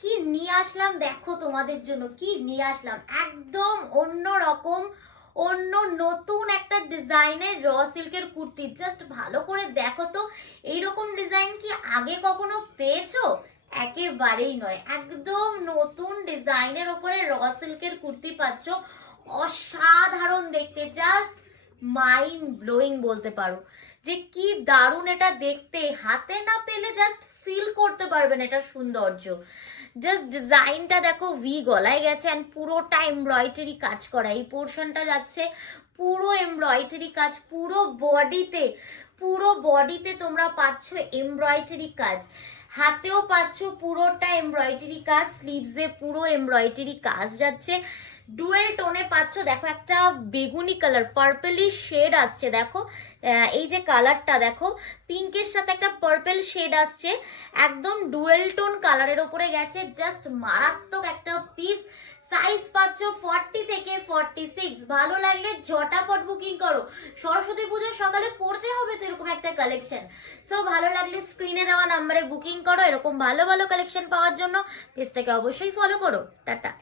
কি নিয়ে আসলাম দেখো তোমাদের জন্য, কি নিয়ে আসলাম একদম অন্য রকম, অন্য নতুন একটা ডিজাইনের র সিল্কের কুর্তি। জাস্ট ভালো করে দেখো তো, এইরকম ডিজাইন কি আগে কখনো পেয়েছো? একেবারেই নয়, একদম নতুন ডিজাইনের ওপরে র সিল্কের কুর্তি পাচ্ছ। অসাধারণ দেখতে, জাস্ট মাইন্ড ব্লোয়িং বলতে পারো। যে কি দারুণ এটা দেখতে, হাতে না পেলে জাস্ট ফিল করতে পারবেন এটার সৌন্দর্য। জাস্ট ডিজাইনটা দেখো, ভি গলায় গেছে এন্ড পুরোটা এমব্রয়ডারি কাজ করা। এই পোর্শনটা যাচ্ছে পুরো এমব্রয়ডারি কাজ, পুরো বডিতে তোমরা পাচ্ছ এমব্রয়ডারি কাজ, হাতেও পাচ্ছ পুরোটা এমব্রয়ডারি কাজ, স্লিভসে পুরো এমব্রয়ডারি কাজ যাচ্ছে। ডুয়েল টোনে পাচ্ছ, দেখো একটা বেগুনি কালার পার্পলিশ শেড আসছে, দেখো এই যে কালারটা দেখো, পিঙ্কের সাথে একটা পার্পল শেড আসছে, একদম ডুয়েল টোন কালারের ওপরে গেছে। জাস্ট মারাত্মক একটা পিস। সাইজ পাচ্ছ 40 থেকে 46। ভালো লাগলে ঝটাপট বুকিং করো, সরস্বতী পুজোর সকালে পড়তে হবে তো এরকম একটা কালেকশন। সো ভালো লাগলে স্ক্রিনে দেওয়া নাম্বারে বুকিং করো। এরকম ভালো ভালো কালেকশন পাওয়ার জন্য পেজটাকে অবশ্যই ফলো করো। টাটা।